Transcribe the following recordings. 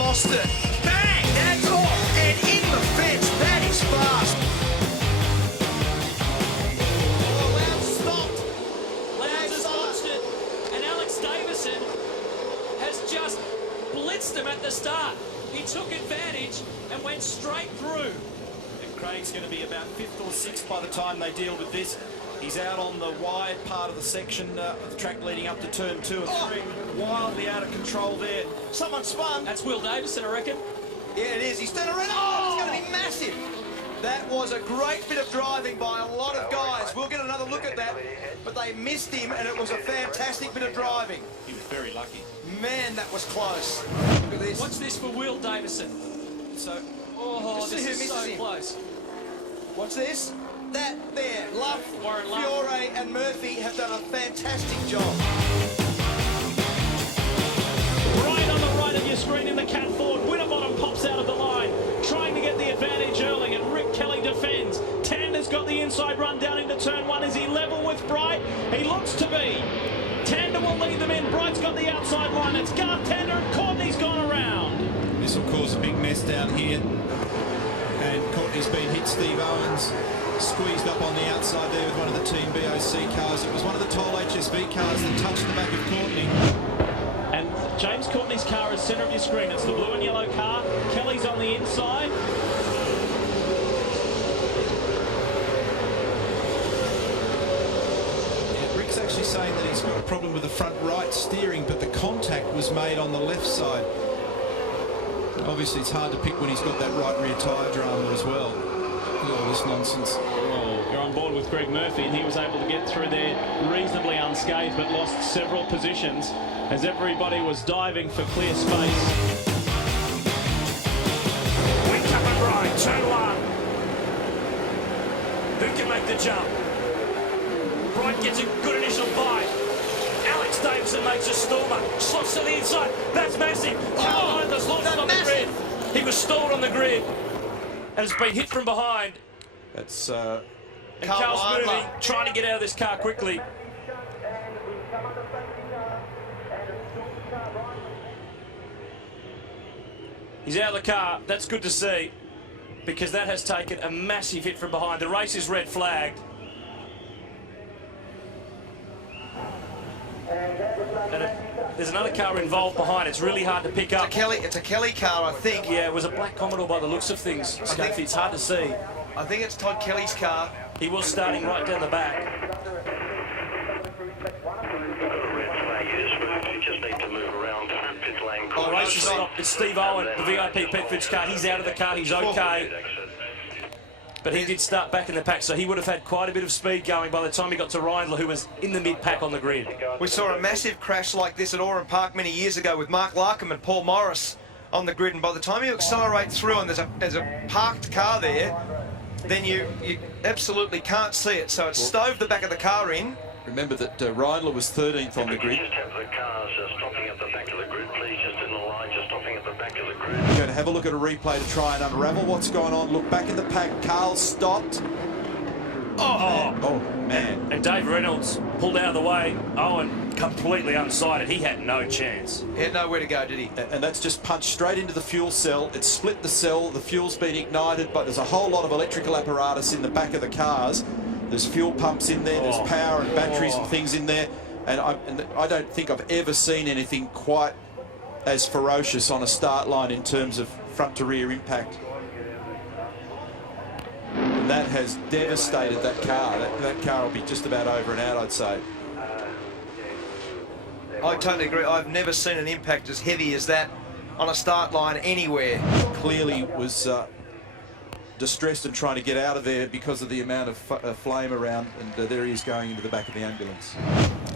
lost it. Bang! That's off and in the fence. That is fast. Oh, Loud stopped. Loud just watched it. And Alex Davison has just blitzed him at the start. He took advantage and went straight through. And Craig's going to be about 5th or 6th by the time they deal with this. He's out on the wide part of the section of the track leading up to turn 2 and 3. Wildly out of control there. Someone spun. That's Will Davison, I reckon. Yeah, it is. He's turned around. Oh, it's going to be massive. That was a great bit of driving by a lot of guys. We'll get another look at that. But they missed him, and it was a fantastic bit of driving. He was very lucky. Man, that was close. Look at this. What's this for Will Davison? So, Oh, see this who is misses so him. close. What's this? That there. Love, Warren Love. Fiore and Murphy have done a fantastic job. Right on the right of your screen in the Cat Ford, Winterbottom pops out of the line, trying to get the advantage early, and Rick Kelly defends. Tander's got the inside run down into turn 1. Is he level with Bright? He looks to be. Tander will lead them in. Bright's got the outside line. It's Garth Tander, and Courtney's gone around. this will cause a big mess down here. And Courtney's been hit. Steve Owens squeezed up on the outside there with one of the Team BOC cars. It was one of the Toll HSV cars that touched the back of Courtney. And James Courtney's car is centre of your screen. It's the blue and yellow car. Kelly's on the inside. Yeah, Rick's actually saying that he's got a problem with the front right steering, but the contact was made on the left side. Obviously, it's hard to pick when he's got that right rear tyre drama as well. Look at all this nonsense. Well, you're on board with Greg Murphy, and he was able to get through there reasonably unscathed, but lost several positions as everybody was diving for clear space. Went up and right, turn 1. Who can make the jump? Bright gets a good initial bite. Alex Davison makes a stormer. Slots to the inside. That's massive. Caroline's lost on the grid. He was stalled on the grid and has been hit from behind. That's And Carl's Carl moving, Adler. trying to get out of this car quickly. He's out of the car. That's good to see, because that has taken a massive hit from behind. The race is red flagged. And there's another car involved behind. It's really hard to pick up. It's a Kelly car, I think. Yeah, it was a black Commodore by the looks of things. Scafey, it's hard to see. I think it's Todd Kelly's car. He was starting right down the back. The race is stopped. It's Steve Owen, the VIP Petford's car. He's out of the car. He's okay. But he did start back in the pack, so he would have had quite a bit of speed going by the time he got to Reindler, who was in the mid-pack on the grid. We saw a massive crash like this at Oran Park many years ago with Mark Larkham and Paul Morris on the grid, and by the time you accelerate through and there's a parked car there, then you absolutely can't see it. So it stove the back of the car in. remember that Reindler was 13th on the grid. Just have the cars stopping at the back of the grid, please. Just in the line, just stopping at the back of the grid. We're going to have a look at a replay to try and unravel what's going on. Look back in the pack. Carl stopped. Oh man. And Dave Reynolds pulled out of the way. Owen completely unsighted. He had no chance. He had nowhere to go, did he? And that's just punched straight into the fuel cell. It split the cell. The fuel's been ignited, but there's a whole lot of electrical apparatus in the back of the cars. There's fuel pumps in there. There's power and batteries and things in there. And I don't think I've ever seen anything quite as ferocious on a start line in terms of front to rear impact. And that has devastated that car. That car will be just about over and out, I'd say. I totally agree. I've never seen an impact as heavy as that on a start line anywhere. Clearly was distressed and trying to get out of there because of the amount of flame around, and there he is going into the back of the ambulance.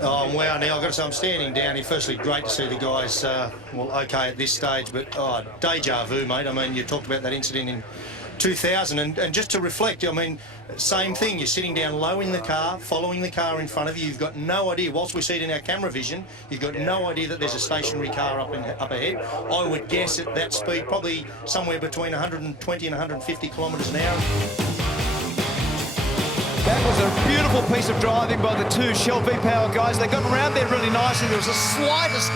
Oh, wow, now I've got to say, I'm standing down here. Firstly, great to see the guys, well, okay at this stage, but deja vu, mate. I mean, you talked about that incident in 2000, and just to reflect, I mean, same thing. You're sitting down low in the car, following the car in front of you. You've got no idea. Whilst we see it in our camera vision, you've got no idea that there's a stationary car up ahead. I would guess at that speed, probably somewhere between 120 and 150 kilometres an hour. That was a beautiful piece of driving by the two Shell V-Power guys. They got around there really nicely. There was the slightest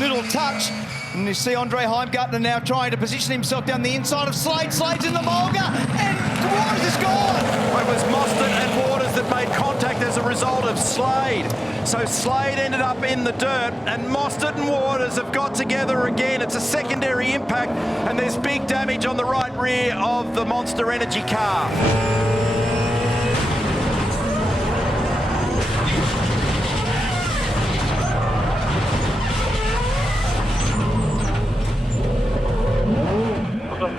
little touch And you see Andre Heimgartner now trying to position himself down the inside of Slade. Slade's in the mulga, and Waters is gone. It was Mostert and Waters that made contact as a result of Slade. So Slade ended up in the dirt, and Mostert and Waters have got together again. It's a secondary impact, and there's big damage on the right rear of the Monster Energy car.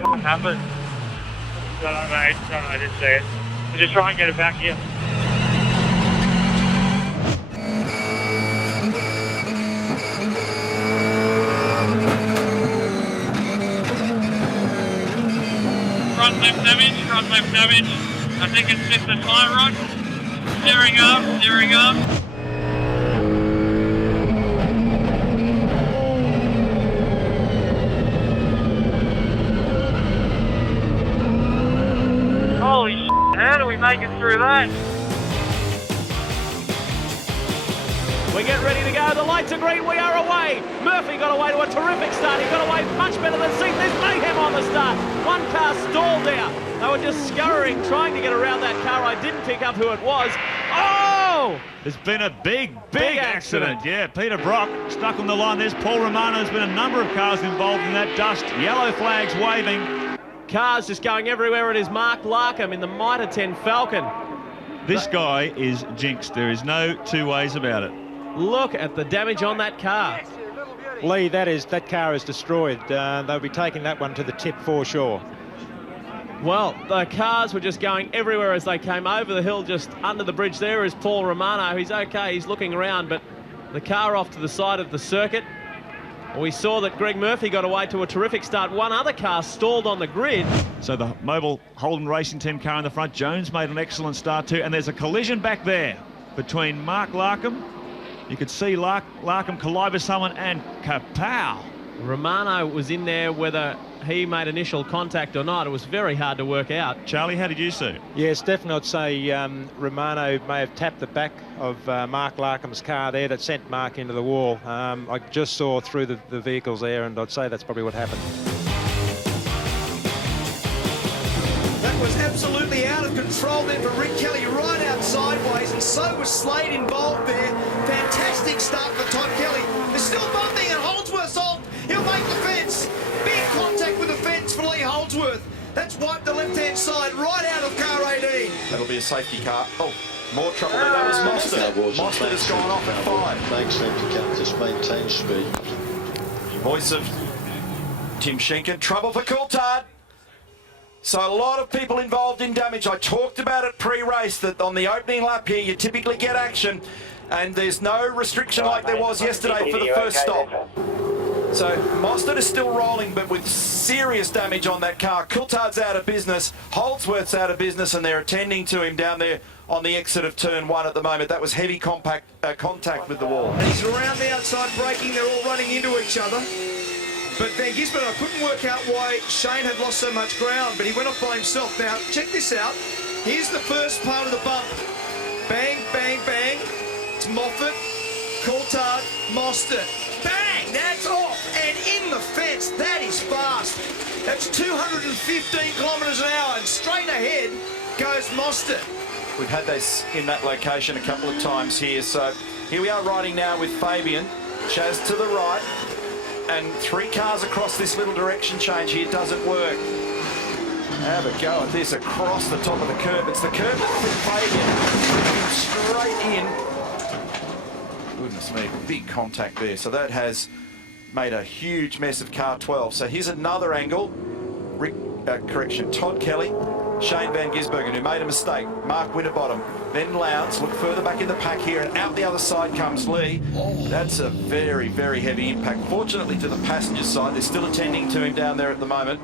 What happened? I don't know, mate. I didn't see it. We'll just try and get it back here. Front left damage. I think it's just the tie rod. Steering up. Holy shit, how do we make it through that? We get ready to go. The lights are green. We are away. Murphy got away to a terrific start. He got away much better than Seaton. There's mayhem on the start. One car stalled out. They were just scurrying, trying to get around that car. I didn't pick up who it was. Oh! There's been a big accident. Yeah, Peter Brock stuck on the line. There's Paul Romano. There's been a number of cars involved in that dust. Yellow flags waving. Cars just going everywhere. It is Mark Larkham in the Mitre 10 Falcon. This guy is jinxed. There is no two ways about it. Look at the damage on that car. Lee, that car is destroyed. They'll be taking that one to the tip for sure. Well, the cars were just going everywhere as they came over the hill. Just under the bridge there is Paul Romano. He's okay, he's looking around, but the car off to the side of the circuit. We saw that Greg Murphy got away to a terrific start. One other car stalled on the grid. So the Mobile Holden Racing Team car in the front, Jones made an excellent start too, and there's a collision back there between Mark Larkham. You could see Larkham collide with someone, and kapow! Romano was in there, whether he made initial contact or not. It was very hard to work out. Charlie, how did you see it? Yeah, Stephen, I'd say Romano may have tapped the back of Mark Larkham's car there that sent Mark into the wall. I just saw through the vehicles there, and I'd say that's probably what happened. That was absolutely out of control there for Rick Kelly, right out sideways, and so was Slade involved there. Fantastic start for Todd Kelly. They're still bumping, and Holdsworth's off. He'll make the fence. Big contact with the fence for Lee Holdsworth. That's wiped the left-hand side right out of car 18. That'll be a safety car. Oh, more trouble there. That was Mostert. Mostert has gone off at 5. Thanks, safety car. Just maintain speed. Voice of Tim Schenken. Trouble for Coulthard. So a lot of people involved in damage. I talked about it pre-race that on the opening lap here you typically get action, and there's no restriction like there was yesterday for the first stop. So Mostert is still rolling, but with serious damage on that car. Coulthard's out of business, Holdsworth's out of business, and they're attending to him down there on the exit of turn 1 at the moment. That was heavy contact with the wall. And he's around the outside braking. They're all running into each other. But Van Gisbergen, I couldn't work out why Shane had lost so much ground, but he went off by himself. Now, check this out. Here's the first part of the bump. Bang, bang, bang. It's Moffat, Coulthard, Mostert. Bang! That's off. And in the fence. That is fast. That's 215 kilometres an hour. And straight ahead goes Mostert. We've had this in that location a couple of times here. So here we are riding now with Fabian. Chaz to the right. And 3 cars across this little direction change here doesn't work. Have a go at this across the top of the curb. It's the curb that put Fabian straight in. Goodness me, big contact there. So that has made a huge mess of car 12. So here's another angle. Todd Kelly, Shane Van Gisbergen, who made a mistake. Mark Winterbottom, then Lowndes. Look further back in the pack here, and out the other side comes Lee. That's a very, very heavy impact. Fortunately to the passenger side, they're still attending to him down there at the moment.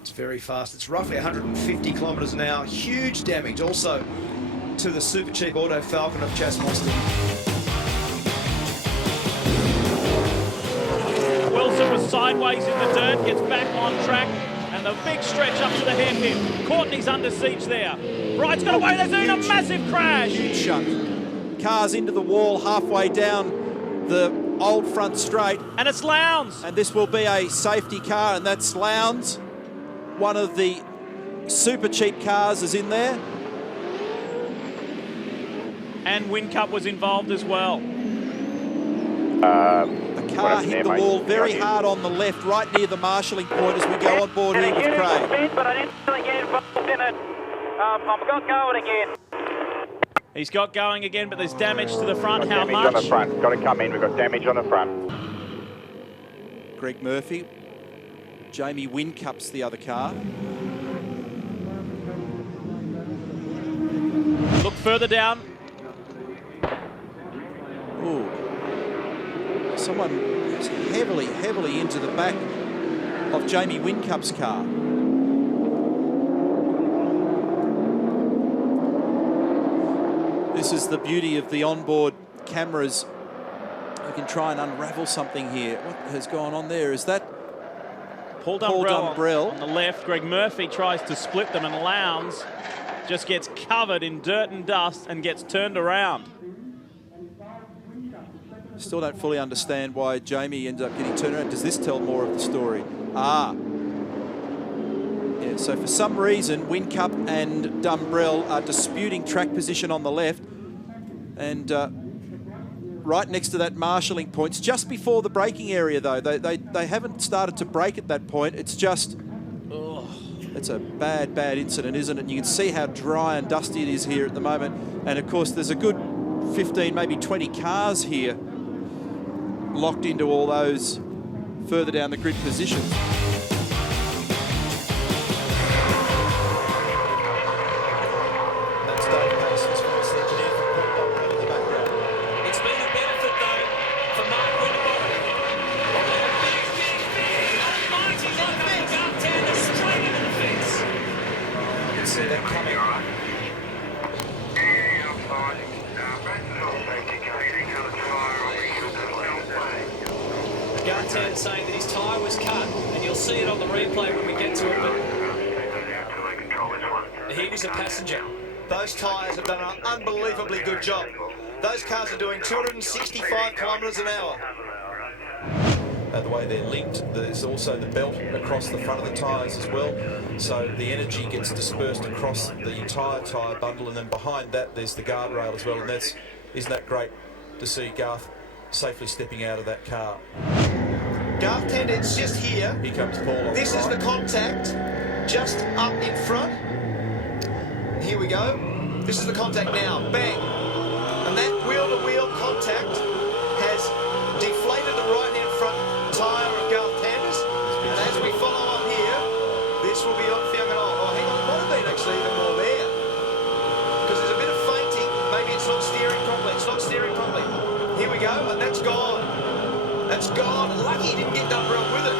It's very fast. It's roughly 150 kilometres an hour. Huge damage also to the super cheap auto Falcon of Chas Mostert. Wilson was sideways in the dirt, gets back on track, and the big stretch up to the hairpin. Courtney's under siege there. Wright's got away, there's been a massive crash. Huge shunt. Cars into the wall halfway down the old front straight. And it's Lowndes. And this will be a safety car, and that's Lowndes. One of the super cheap cars is in there. And Whincup was involved as well. The car hit the wall very hard on the left, right near the marshalling point as we go on board here with Craig. But I didn't really get involved in it. I've got going again. He's got going again, but there's damage to the front. How Damage much? on the front. Got to come in. We've got damage on the front. Greg Murphy. Jamie Whincup's the other car. Look further down. Ooh. Someone is heavily into the back of Jamie Whincup's car. This is the beauty of the onboard cameras. You can try and unravel something here. What has gone on there? Is that Paul Dumbrell on the left? Greg Murphy tries to split them, and Lowndes just gets covered in dirt and dust and gets turned around. Still don't fully understand why Jamie ended up getting turned around. Does this tell more of the story? Ah. Yeah, so for some reason, Whincup and Dumbrell are disputing track position on the left. And right next to that marshalling point, it's just before the braking area though. They haven't started to brake at that point. It's just, it's a bad incident, isn't it? And you can see how dry and dusty it is here at the moment. And of course, there's a good 15, maybe 20 cars here locked into all those further down the grid positions. It's been a benefit, though, for Mark Winterbottom. Almighty love having Gartner straight into the fence. You can see that coming. Gartner saying that his tyre was cut, and you'll see it on the replay when we get to it, but he was a passenger. Those tyres have done an unbelievably good job. Those cars are doing 265 kilometres an hour. The way they're linked, there's also the belt across the front of the tyres as well. So the energy gets dispersed across the entire tyre bundle, and then behind that there's the guardrail as well. And isn't that great to see Garth safely stepping out of that car. Garth Tendent's just here. Here comes Paul. This is the contact just up in front. Here we go. This is the contact now. Bang. And that wheel-to-wheel contact has deflated the right-hand front tyre of Garth Tenders. And as we follow on here, this will be on Fiangonal. Oh, hang on, it might have been actually even more there. Because there's a bit of fainting. Maybe it's not steering properly. It's not steering properly. Here we go, and that's gone. That's gone. Lucky he didn't get Dumbrell with it.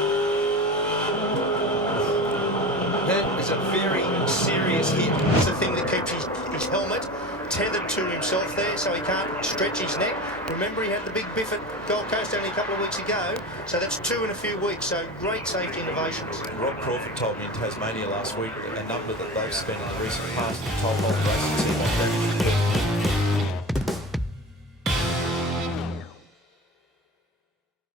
That is a very serious hit. It's the thing that keeps his helmet tethered to himself there so he can't stretch his neck. Remember, he had the big biff at Gold Coast only a couple of weeks ago, so that's 2 in a few weeks, so great safety innovations. Rob Crawford told me in Tasmania last week a number that they've spent in the recent past in the Toll Racing team on damage.